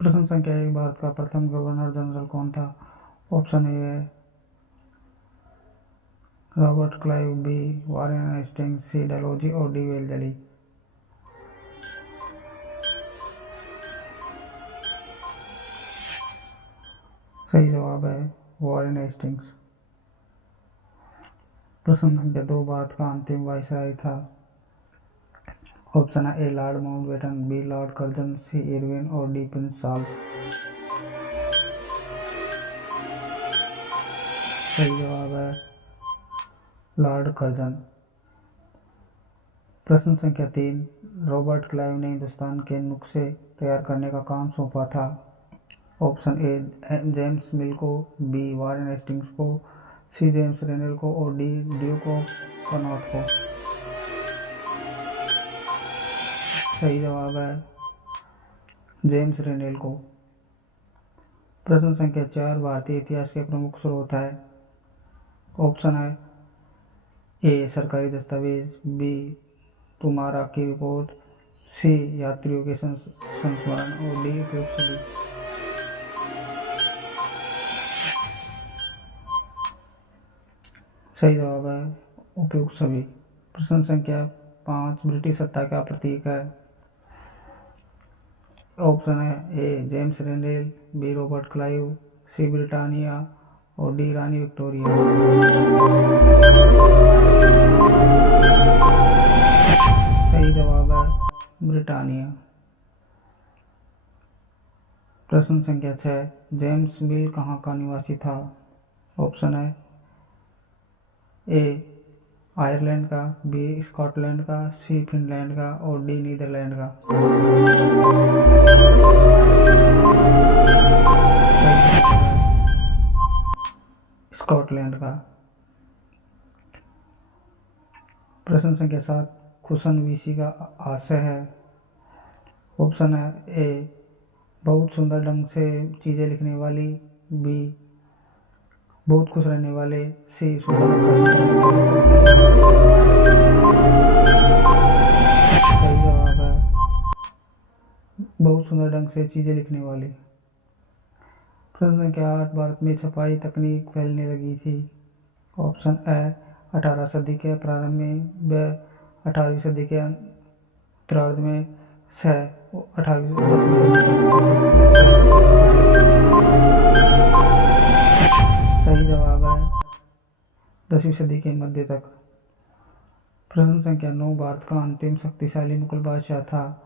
प्रश्न संख्या 1, भारत का प्रथम गवर्नर जनरल कौन था? ऑप्शन ए है Robert Clive, B Warren Hastings, C Dalhousie और डी वेल्जली। सही जवाब है वॉरेन हेस्टिंग्स। प्रश्न संख्या 2, भारत का अंतिम वायसराय था? Option A Lord Mountbatten, B Lord Curzon, C Irwin और डी प्रिंस चार्ल्स। सही जवाब है लॉर्ड कर्जन। प्रश्न संख्या 3, रॉबर्ट क्लाइव ने हिंदुस्तान के नुस्खे तैयार करने का काम सौंपा था? ऑप्शन ए जेम्स मिल को, बी वॉरेन हेस्टिंग्स को, सी जेम्स रेनेल को और डी ड्यूक ऑफ कनॉट को। सही जवाब है जेम्स रेनेल को। प्रश्न संख्या 4, भारतीय इतिहास के प्रमुख स्रोत है? ऑप्शन है ए सरकारी दस्तावेज, बी तुम्हारा की रिपोर्ट, सी यात्रियों के संस्मरण और डी उपयुक्त सभी। सही जवाब है उपयुक्त सभी। प्रश्न संख्या 5, ब्रिटिश सत्ता का प्रतीक है? ऑप्शन है ए जेम्स रेनेल, बी रॉबर्ट क्लाइव, सी ब्रिटानिया और डी रानी विक्टोरिया। सही जवाब है ब्रिटानिया। प्रश्न संख्या 6, जेम्स मिल कहाँ का निवासी था? ऑप्शन है ए आयरलैंड का, बी स्कॉटलैंड का, सी फिनलैंड का और डी नीदरलैंड का। स्कॉटलैंड का। प्रश्न संख्या 7, कुशन वीसी का आशय है? ऑप्शन है ए बहुत सुंदर ढंग से चीजें लिखने वाली, बी बहुत खुश रहने वाले, सी सुंदर। सही जवाब है बहुत सुंदर ढंग से चीजें लिखने वाली। प्रश्न संख्या 8, भारत में छपाई तकनीक फैलने लगी थी? ऑप्शन ए 18 सदी के प्रारंभ में, ब 18वीं सदी के उत्तरार्ध में, स 18वीं सही जवाब है 10वीं सदी के मध्य तक। प्रश्न संख्या 9, भारत का अंतिम शक्तिशाली मुगल बादशाह था?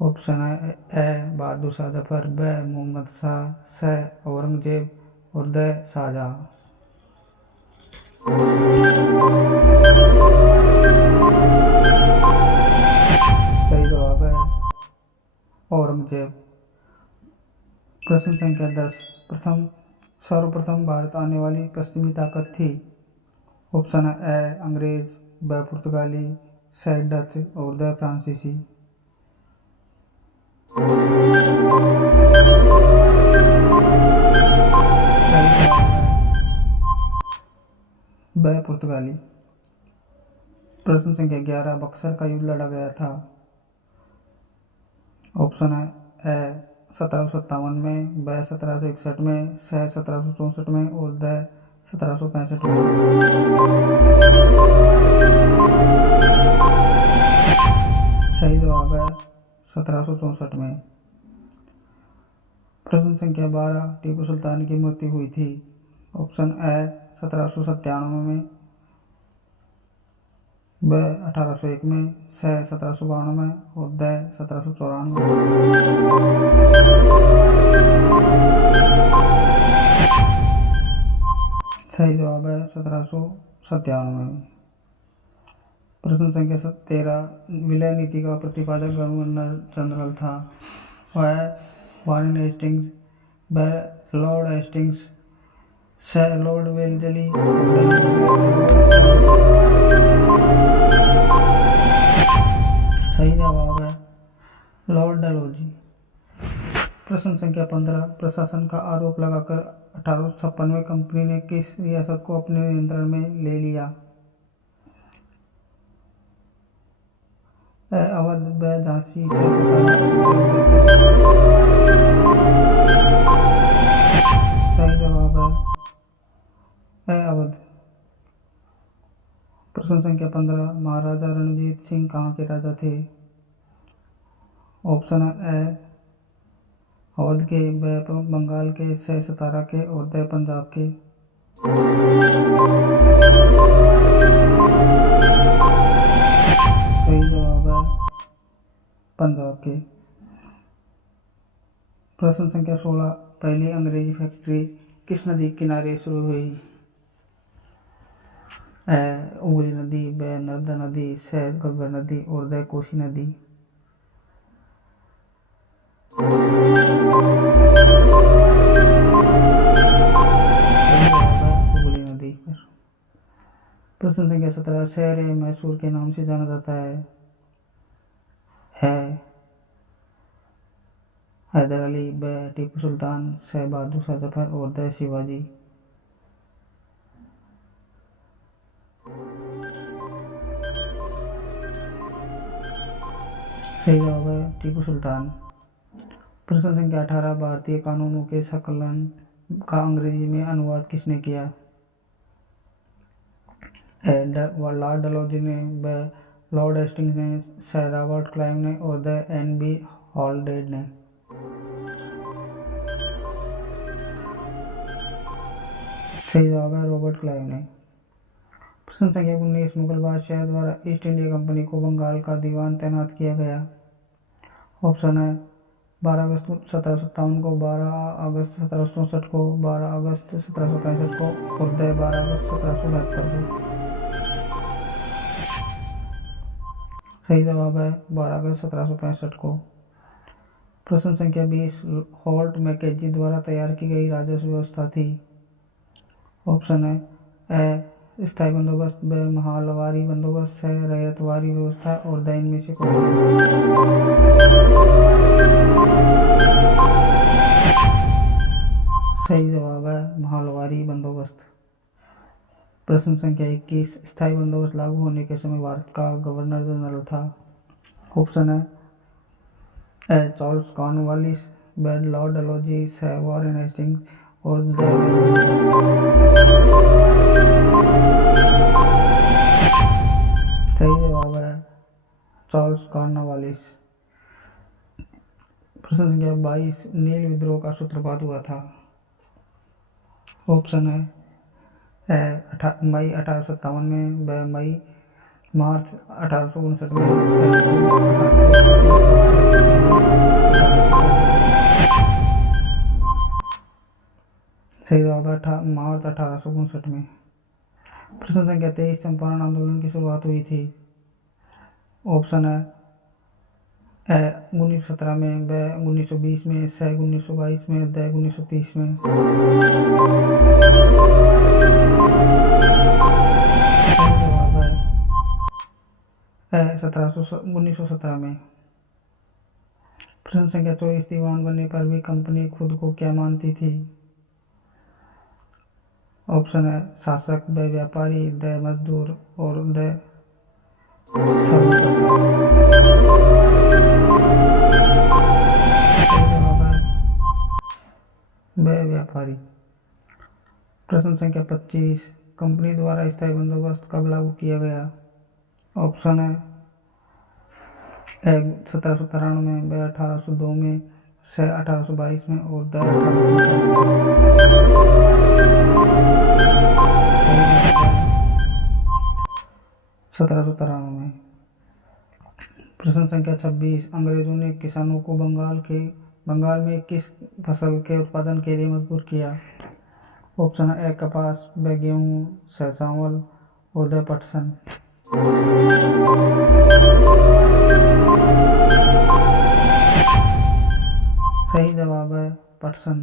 ऑप्शन है ए बहादुर शाह जफर, ब मोहम्मद शाह, स औरंगजेब और द शाहजहां। सही जवाब है औरंगजेब। प्रश्न संख्या 10, सर्वप्रथम भारत आने वाली पश्चिमी ताकत थी? ऑप्शन है ए अंग्रेज, ब पुर्तगाली, स डच और द फ्रांसीसी। ब पुर्तगाली। प्रश्न संख्या 11, बक्सर का युद्ध लड़ा गया था? ऑप्शन है ए 1757 में, ब 1761 में, स 1764 में और द 1765 में। सही जवाब है 1764 में। प्रश्न संख्या 12, टीपू सुल्तान की मृत्यु हुई थी? ऑप्शन ए 1797 में, ब 1801 में, स 1752 में और द 1794 में। सही जवाब है 1797 में। प्रश्न संख्या 13, विलय नीति का प्रतिपादक गवर्नर जनरल था? वह वॉरेन हेस्टिंग्स, ब लॉर्ड हेस्टिंग्स, स लॉर्ड वेल्जली। सही जवाब है लॉर्ड डलहौजी। प्रश्न संख्या 15, प्रशासन का आरोप लगाकर 1856 में कंपनी ने किस रियासत को अपने नियंत्रण में ले लिया? अवध, ब झांसी, स प्रश्न संख्या 15, महाराजा रणजीत सिंह कहाँ के राजा थे? ऑप्शन है ए अवध के, ब बंगाल के, स सतारा के और द पंजाब के। सही जवाब है पंजाब के। प्रश्न संख्या 16, पहली अंग्रेजी फैक्ट्री किस नदी के किनारे शुरू हुई? ए उगली नदी, ब नर्मदा नदी, स घग्गर नदी और द कोसी नदी। उगली नदी पर। प्रश्न संख्या 17, शहर मैसूर के नाम से जाना जाता है हैदर अली, ब टीपू सुल्तान, स बहादुर शाह जफर और द शिवाजी। सही जवाब है टीपू सुल्तान। प्रश्न संख्या 18, भारतीय कानूनों के संकलन का अंग्रेजी में अनुवाद किसने किया? लॉर्ड डलहौजी ने, ब लॉर्ड हेस्टिंग्स ने, स रॉबर्ट क्लाइव ने और द N.B. हॉलडेड ने। सही जवाब है रॉबर्ट क्लाइव ने। प्रश्न संख्या 19, मुगल बादशाह द्वारा ईस्ट इंडिया कंपनी को बंगाल का दीवान तैनात किया गया। ऑप्शन है 12 अगस्त 1757 को, 12 अगस्त 1764 को, 12 अगस्त 1765 को और 12 अगस्त 1772 को। सही जवाब है 12 अगस्त 1765 को। प्रश्न संख्या 20, होल्ट मैकेजी द्वारा तैयार की गई राजस्व व्यवस्था थी। ऑप्शन है ए स्थायी बंदोबस्त, ब महालवारी बंदोबस्त, स रैयतवारी व्यवस्था और द इनमें से कोई। सही जवाब है महालवारी बंदोबस्त। प्रश्न संख्या 21, स्थायी बंदोबस्त लागू होने के समय भारत का गवर्नर जनरल था। ऑप्शन है ए चार्ल्स कॉर्नवालिस, ब लॉर्ड डलहौजी, स वॉरेन हेस्टिंग्स और द। सही जवाब है चार्ल्स कॉर्नवालिस। प्रश्न संख्या 22, नील विद्रोह का सूत्रपात हुआ था। ऑप्शन है मई 1857 में, ब मार्च 1859 में, सही जवाब है मार्च 1859 में। प्रश्न संख्या 23, चंपारण आंदोलन की शुरुआत हुई थी। ऑप्शन है 1917 में, ब 1920 में, स 1922 में, द 1930 में। 1917 में। प्रश्न संख्या 24, दीवान बनने पर भी कंपनी खुद को क्या मानती थी? ऑप्शन है शासक, ब व्यापारी, द मजदूर और द व्यापारी। प्रश्न संख्या 25, कंपनी द्वारा स्थायी बंदोबस्त कब लागू किया गया? ऑप्शन है 1793 में, ब 1802 में, स 1822 में और द 1793 में। प्रश्न संख्या 26, अंग्रेजों ने किसानों को बंगाल में किस फसल के उत्पादन के लिए मजबूर किया? ऑप्शन है कपास, ब गेहूं, स चावल और द पटसन। सही जवाब है पटसन।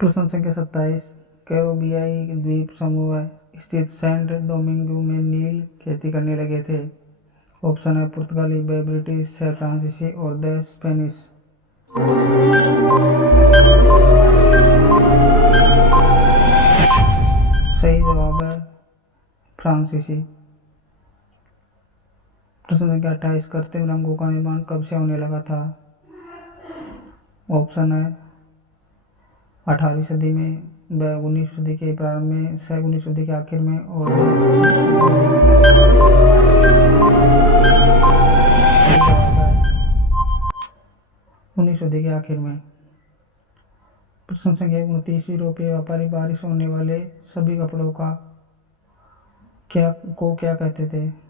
प्रश्न संख्या 27, कैरोबियाई द्वीप समूह स्थित सेंट डोमिंगो में नील खेती करने लगे थे। ऑप्शन है पुर्तगाली, ब ब्रिटिश, स फ्रांसीसी और द स्पेनिश। सही जवाब है फ्रांसीसी। प्रश्न संख्या 28, कृत्रिम रंगों का निर्माण कब से होने लगा था? ऑप्शन है 18वीं सदी में, व 19वीं सदी के प्रारंभ में, 19वीं सदी के आखिर में और 19वीं सदी के आखिर में। प्रश्न संख्या 29, यूरोपीय व्यापारी बारिश होने वाले सभी कपड़ों का क्या कहते थे?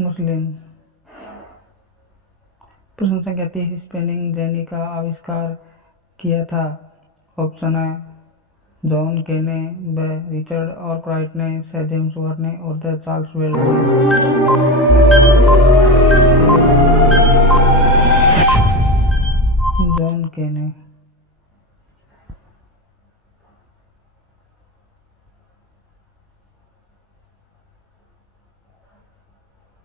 मुस्लिम। प्रश्न संख्या 30, स्पिनिंग जेनी का आविष्कार किया था? ऑप्शन है जॉन केने व रिचर्ड आर्कराइट ने, सर जेम्स वाट ने और द चार्ल्स वेल्ड ने। जॉन केने।